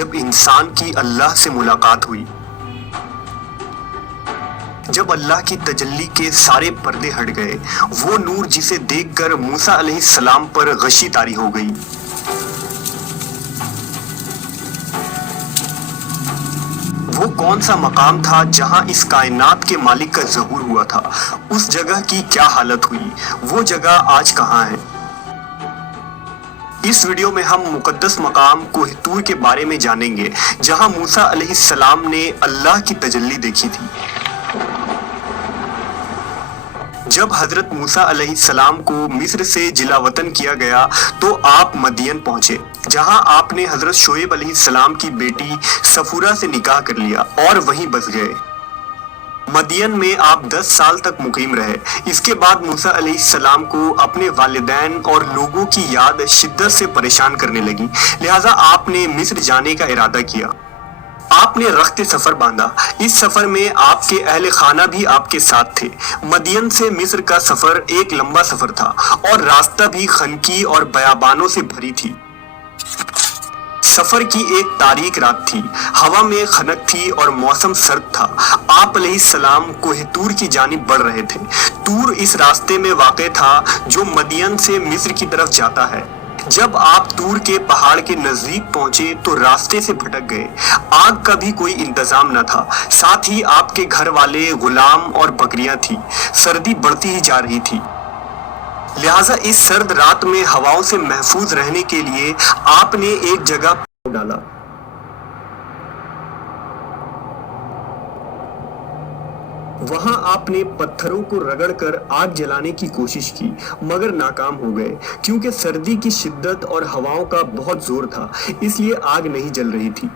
جب انسان کی اللہ سے ملاقات ہوئی، جب اللہ کی تجلی کے سارے پردے ہٹ گئے، وہ نور جسے دیکھ کر موسیٰ علیہ السلام پر غشی طاری ہو گئی۔ وہ کون سا مقام تھا جہاں اس کائنات کے مالک کا ظہور ہوا تھا؟ اس جگہ کی کیا حالت ہوئی؟ وہ جگہ آج کہاں ہے؟ اس ویڈیو میں ہم مقدس مقام کوہ طور کے بارے میں جانیں گے، جہاں موسیٰ علیہ السلام نے اللہ کی تجلی دیکھی تھی۔ جب حضرت موسیٰ علیہ السلام کو مصر سے جلا وطن کیا گیا تو آپ مدین پہنچے، جہاں آپ نے حضرت شعیب علیہ السلام کی بیٹی صفورہ سے نکاح کر لیا اور وہیں بس گئے۔ مدین میں آپ 10 سال تک مقیم رہے۔ اس کے بعد موسیٰ علیہ السلام کو اپنے والدین اور لوگوں کی یاد شدت سے پریشان کرنے لگی، لہٰذا آپ نے مصر جانے کا ارادہ کیا۔ آپ نے رخت سفر باندھا۔ اس سفر میں آپ کے اہل خانہ بھی آپ کے ساتھ تھے۔ مدین سے مصر کا سفر ایک لمبا سفر تھا اور راستہ بھی خنکی اور بیابانوں سے بھری تھی۔ سفر کی ایک تاریک رات تھی، ہوا میں خنک تھی اور موسم سرد تھا۔ آپ علیہ السلام کوہ طور کی جانب بڑھ رہے تھے۔ طور اس راستے میں واقع تھا جو مدین سے مصر کی طرف جاتا ہے۔ جب آپ طور کے پہاڑ کے نزدیک پہنچے تو راستے سے بھٹک گئے۔ آگ کا بھی کوئی انتظام نہ تھا، ساتھ ہی آپ کے گھر والے، غلام اور بکریاں تھیں۔ سردی بڑھتی ہی جا رہی تھی، لہٰذا اس سرد رات میں ہواؤں سے محفوظ رہنے کے لیے آپ نے ایک جگہ پاؤں ڈالا۔ وہاں آپ نے پتھروں کو رگڑ کر آگ جلانے کی کوشش کی، مگر ناکام ہو گئے، کیونکہ سردی کی شدت اور ہواؤں کا بہت زور تھا، اس لیے آگ نہیں جل رہی تھی۔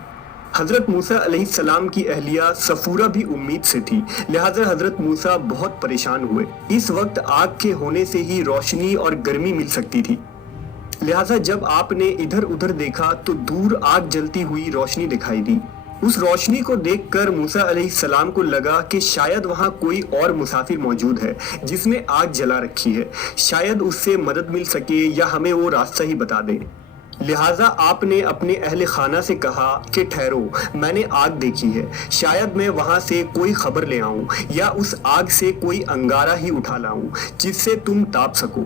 حضرت موسیٰ علیہ السلام کی اہلیہ صفورہ بھی امید سے تھی، لہٰذا حضرت موسیٰ بہت پریشان ہوئے۔ اس وقت آگ کے ہونے سے ہی روشنی اور گرمی مل سکتی تھی، لہٰذا جب آپ نے ادھر ادھر دیکھا تو دور آگ جلتی ہوئی روشنی دکھائی دی۔ اس روشنی کو دیکھ کر موسیٰ علیہ السلام کو لگا کہ شاید وہاں کوئی اور مسافر موجود ہے جس نے آگ جلا رکھی ہے، شاید اس سے مدد مل سکے یا ہمیں وہ راستہ ہی بتا دے۔ لہٰذا آپ نے اپنے اہل خانہ سے کہا کہ ٹھہرو، میں نے آگ دیکھی ہے، شاید میں وہاں سے کوئی خبر لے آؤں یا اس آگ سے کوئی انگارہ ہی اٹھا لاؤں جس سے تم تاپ سکو۔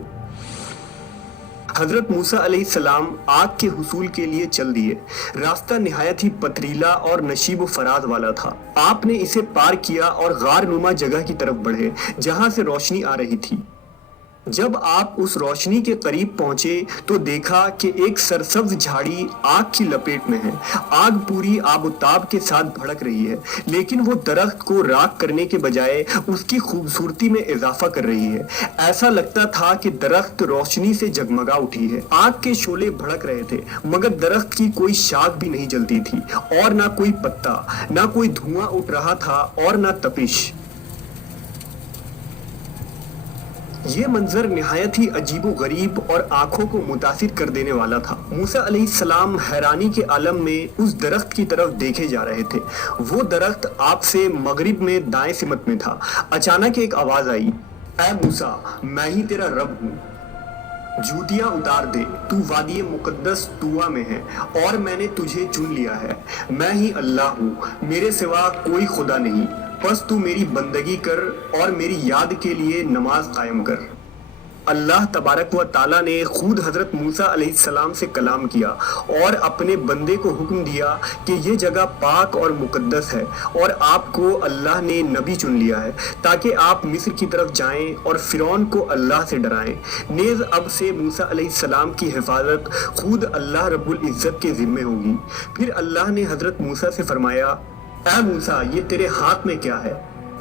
حضرت موسیٰ علیہ السلام آگ کے حصول کے لیے چل دیے۔ راستہ نہایت ہی پتھریلا اور نشیب و فراز والا تھا۔ آپ نے اسے پار کیا اور غار نما جگہ کی طرف بڑھے جہاں سے روشنی آ رہی تھی۔ جب آپ اس روشنی کے قریب پہنچے تو دیکھا کہ ایک سرسبز جھاڑی آگ کی لپیٹ میں ہے۔ آگ پوری آب و تاب کے ساتھ بھڑک رہی ہے، لیکن وہ درخت کو راکھ کرنے کے بجائے اس کی خوبصورتی میں اضافہ کر رہی ہے۔ ایسا لگتا تھا کہ درخت روشنی سے جگمگا اٹھی ہے۔ آگ کے شعلے بھڑک رہے تھے، مگر درخت کی کوئی شاخ بھی نہیں جلتی تھی اور نہ کوئی پتا، نہ کوئی دھواں اٹھ رہا تھا اور نہ تپش۔ یہ منظر نہایت ہی عجیب و غریب اور آنکھوں کو متاثر کر دینے والا تھا۔ موسیٰ علیہ السلام حیرانی کے عالم میں اس درخت کی طرف دیکھے جا رہے تھے۔ وہ درخت آپ سے مغرب میں دائیں سمت میں تھا۔ اچانک ایک آواز آئی، اے موسیٰ، میں ہی تیرا رب ہوں، جوتیاں اتار دے، تو وادی مقدس طویٰ میں ہے اور میں نے تجھے چن لیا ہے۔ میں ہی اللہ ہوں، میرے سوا کوئی خدا نہیں، بس تو میری بندگی کر اور میری یاد کے لیے نماز قائم کر۔ اللہ تبارک و تعالیٰ نے خود حضرت موسیٰ علیہ السلام سے کلام کیا اور اپنے بندے کو حکم دیا کہ یہ جگہ پاک اور مقدس ہے، اور آپ کو اللہ نے نبی چن لیا ہے تاکہ آپ مصر کی طرف جائیں اور فرعون کو اللہ سے ڈرائیں۔ نیز اب سے موسیٰ علیہ السلام کی حفاظت خود اللہ رب العزت کے ذمے ہوگی۔ پھر اللہ نے حضرت موسیٰ سے فرمایا، اے موسیٰ، یہ تیرے ہاتھ میں کیا ہے؟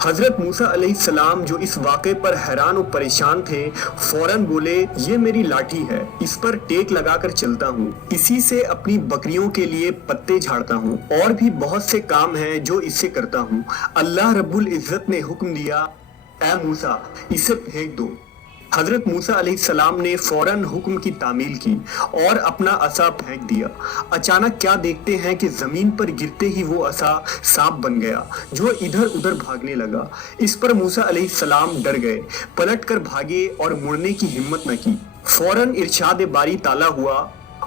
حضرت موسیٰ علیہ السلام جو اس واقعے پر حیران و پریشان تھے، فوراً بولے، یہ میری لاٹھی ہے، اس پر ٹیک لگا کر چلتا ہوں، اسی سے اپنی بکریوں کے لیے پتے جھاڑتا ہوں، اور بھی بہت سے کام ہیں جو اس سے کرتا ہوں۔ اللہ رب العزت نے حکم دیا، اے موسیٰ، اسے پھینک دو۔ حضرت موسیٰ علیہ السلام نے فوراً حکم کی تعمیل کی اور اپنا عصا پھینک دیا۔ اچانک کیا دیکھتے ہیں کہ زمین پر گرتے ہی وہ عصا سانپ بن گیا جو ادھر ادھر بھاگنے لگا۔ اس پر موسیٰ علیہ السلام ڈر گئے، پلٹ کر بھاگے اور مڑنے کی ہمت نہ کی۔ فوراً ارشاد باری تعالیٰ ہوا،